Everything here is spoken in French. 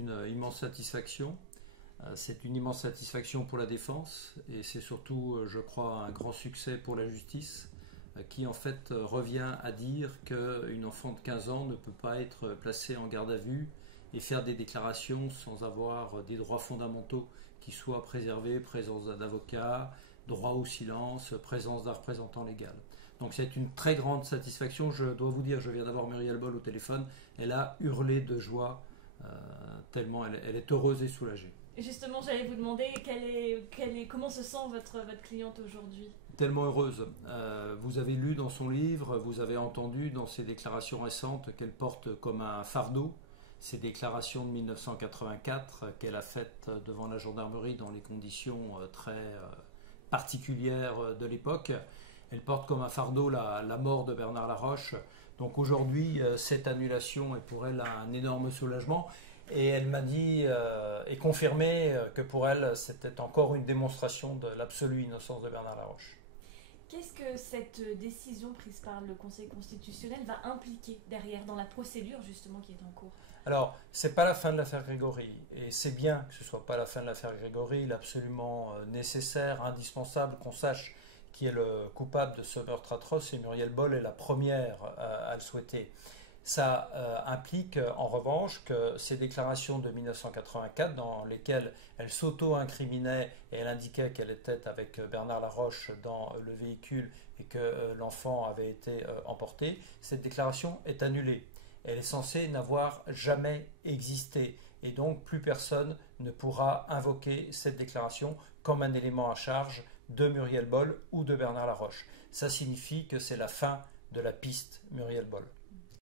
une immense satisfaction. C'est une immense satisfaction pour la défense et c'est surtout, je crois, un grand succès pour la justice qui en fait revient à dire qu'une enfant de 15 ans ne peut pas être placée en garde à vue et faire des déclarations sans avoir des droits fondamentaux qui soient préservés, présence d'un avocat, droit au silence, présence d'un représentant légal. Donc c'est une très grande satisfaction. Je dois vous dire, je viens d'avoir Muriel Boll au téléphone, elle a hurlé de joie tellement elle est heureuse et soulagée. Justement, j'allais vous demander comment se sent votre cliente aujourd'hui? Tellement heureuse. Vous avez lu dans son livre, vous avez entendu dans ses déclarations récentes qu'elle porte comme un fardeau ces déclarations de 1984 qu'elle a faites devant la gendarmerie dans les conditions très particulières de l'époque. Elle porte comme un fardeau la mort de Bernard Laroche. Donc aujourd'hui, cette annulation est pour elle un énorme soulagement. Et elle m'a dit et confirmé que pour elle, c'était encore une démonstration de l'absolue innocence de Bernard Laroche. Qu'est-ce que cette décision prise par le Conseil constitutionnel va impliquer derrière dans la procédure justement qui est en cours? Alors, c'est pas la fin de l'affaire Grégory, et c'est bien que ce soit pas la fin de l'affaire Grégory. Il est absolument nécessaire, indispensable qu'on sache qui est le coupable de ce meurtre atroce, et Muriel Boll est la première à le souhaiter. Ça implique en revanche que ces déclarations de 1984 dans lesquelles elle s'auto-incriminait et elle indiquait qu'elle était avec Bernard Laroche dans le véhicule et que l'enfant avait été emporté, cette déclaration est annulée. Elle est censée n'avoir jamais existé et donc plus personne ne pourra invoquer cette déclaration comme un élément à charge de Muriel Boll ou de Bernard Laroche. Ça signifie que c'est la fin de la piste Muriel Boll.